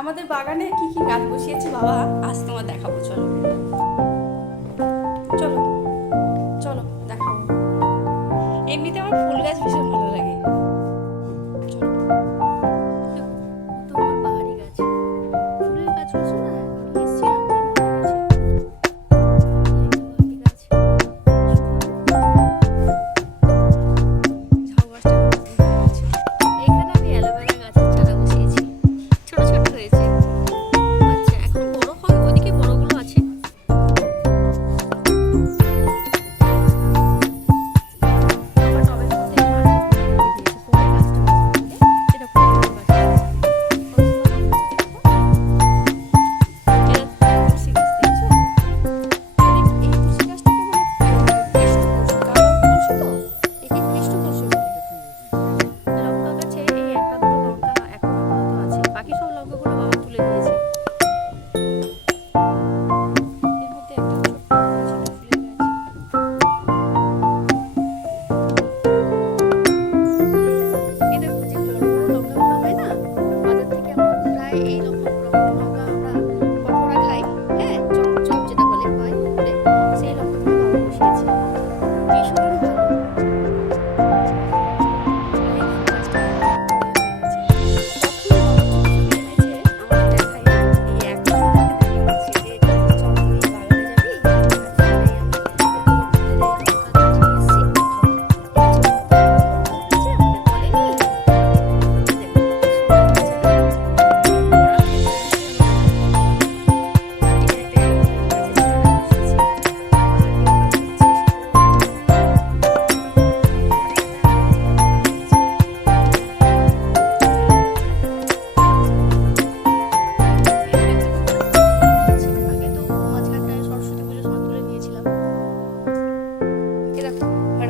আমাদের বাগানে কি কি গাছ বসিয়েছে বাবা আজ তোমার দেখাবো। চলো চলো চলো দেখাবো। এমনিতে আমার ফুল গাছ ভীষণ ভালো লাগে। চলো তো আমার বাহারি গাছ, ফুলের গাছ রয়েছে না, নিয়ে এসেছিলাম মনে আছে। ঝাউ গাছটা এখানে আমি অ্যালোভেরা গাছের চারা বসিয়েছি, ছোট ছোট হয়েছে। আচ্ছা এখন বড় হবে, ওইদিকে বড়গুলো আছে। আবার টবের মধ্যে ফুলের গাছটা বসিয়েছে। এটা ফুলের গাছ। এটা তুলসী গাছ দেখছো? এই তুলসী গাছটাকে বলে কৃষ্ণ তুলসী, কালো তুলসী তো, একে কৃষ্ণ তুলসী বলে। লঙ্কা গাছে এই একটা দুটো লঙ্কা এখন আপাতত আছে, বাকি সব লঙ্কাগুলো বাবা তুলে দিয়েছে। এর মধ্যে একটা ছোট্ট গাছ, এটা ফুলের গাছ। এই দেখো যে বড় বড় লঙ্কাগুলো হয় না, বাজার থেকে আমরা প্রায় এই রকম লঙ্কা আমরা পকোড়া খাই, হ্যাঁ, চপ চপ যেটা বলে হয় করে, সেই লঙ্কাগুলো বাবা বসিয়েছে, ভীষণ ভালো।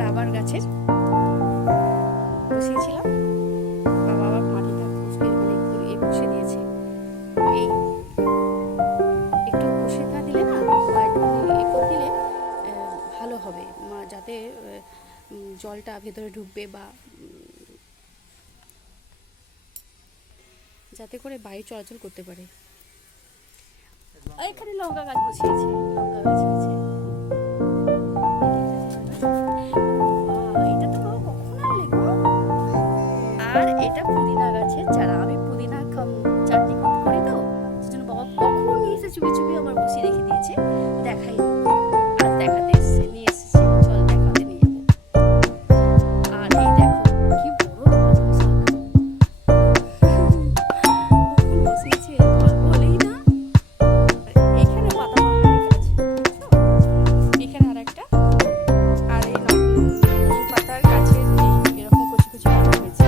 রাবার গাছের বসিয়েছিলাম, বাবা আবার মাটিটা মানে ঘুরিয়ে বসে দিয়েছে। এই একটু বসে না দিলে না, বা একটু এ করে দিলে ভালো হবে, যাতে জলটা ভেতরে ঢুকবে বা যাতে করে বায়ু চলাচল করতে পারে। এখানে লঙ্কা গাছ বসিয়েছে, লঙ্কা গাছ হয়েছে। এটা তো বাবা কখন আনলে গো? আর এটা পুদিনা গাছের চারা, আমি পুদিনা চাটনি করি তো, সেজন্য বাবা কখন নিয়ে এসে চুপি চুপি আমার বসিয়ে রেখে দিয়েছে, দেখাই আর দেখাতে এসছে, নিয়ে এসেছে, চল দেখাতে নিয়ে যাবো। আর এই দেখো কি বড় পালং শাক, কখন বসিয়েছে বলেই না। এখানে পাতাবাহার গাছ দেখছো? এখানে আর একটা, আর এই নিম পাতার গাছের এরকম কচি কচি পাতা হয়েছে।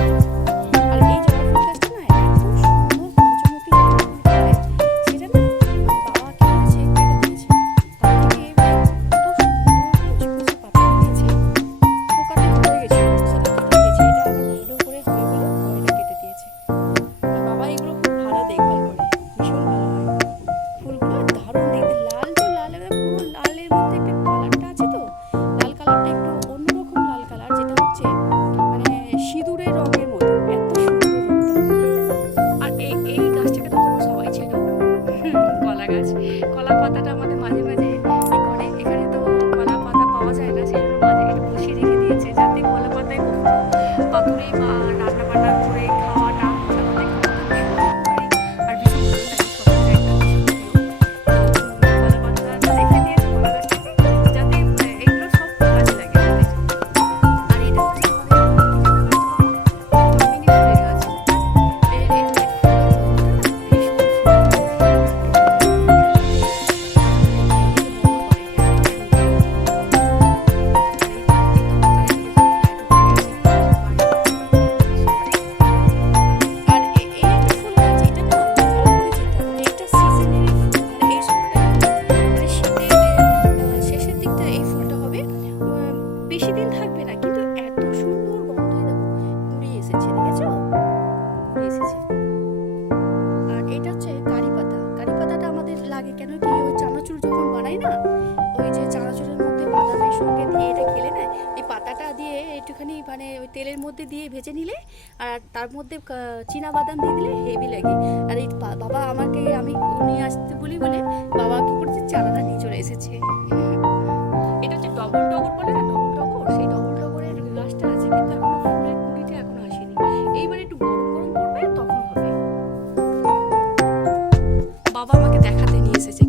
আর এই জবা ফুল গাছটা না এত সুন্দর পঞ্চমুখী জবা ফুল হয়, সেটা না বাবা কি করেছে, কেটে দিয়েছে, তার থেকে কত সুন্দর কচি কচি পাতা দিয়েছে, পোকাতে ধরে গেছিল, সেটা কেটে দিয়েছে। এটা আবার ভালো করে হবে বলে এটা কেটে দিয়েছে। আর বাবা এগুলো খুব ভালো দেখভাল করে, ভীষণ ভালো হয়। ফুলগুলো দারুণ দেখতে, লাল তো লাল, পুরো লালের মধ্যে একটা কালারটা আছে তো, লাল কালারটা একটু অন্যরকম লাল কালার, যেটা হচ্ছে মানে সিঁদুরের রঙের মতো, এত সুন্দর রঙটা। আর এই গাছটাকে তো তোমরা সবাই চেনো, কলা গাছ। কলা পাতাটা আমাদের মাঝে মাঝে এ করে, এখানে তো কলা পাতা পাওয়া যায় না, সেই জন্য মাঝে এটা বসিয়ে রেখে দিয়েছে, যাতে কলা পাতায় পাতুরি বা রান্না বান্না করে খাওয়াটা, কলা পাতায় খাওয়াটা ভীষণ উপকারী আর ভীষণ ভালো লাগে, সবার একটা ভীষণ প্রিয়। কলা পাতাটা রেখে দিয়েছে কলা গাছটাকে, যাতে এগুলো সব কাজে লাগে আমাদের। আর এটা হচ্ছে আমাদের কি জানা গাছ বাবা? মিনি ফুলের গাছ। এর ফুলের গন্ধটা না ভীষণ আর এই একটা ফুল গাছ, এটা না জলপরি, যেটা এটা সিজনের ফুল, মানে এই সময়টা মানে শীতের শেষের দিকটা এই ফুলটা হবে, বেশি দিন থাকবে না, কিন্তু এত সুন্দর গন্ধ, দেখো কুড়ি এসেছে, দেখেছো কুড়ি এসেছে। আর এটা হচ্ছে কারি পাতা, কারি পাতাটা আমাদের লাগে কেন কি, ওই চানাচুর যখন বানাই না, ওই যে চানাচুরের মধ্যে বাদামের সঙ্গে দিয়ে এটা খেলে না, এই পাতাটা দিয়ে একটু একটুখানি মানে ওই তেলের মধ্যে দিয়ে ভেজে নিলে আর তার মধ্যে চীনা বাদাম দিয়ে দিলে হেভি লাগে। আর এই বাবা আমাকে আমি নিয়ে আসতে বলি বলে বাবা কি করেছে, চারাটা নিয়ে চলে এসেছে। এটা হচ্ছে ডবল টগর বলে না, ডবল টগর, সেই ডবল টগরের গাছটা আছে কিন্তু এখনো ফুলের কুড়িটা এখনো আসেনি। এইবার একটু গরম গরম পড়বে তখন হবে। বাবা আমাকে দেখাতে নিয়ে এসেছে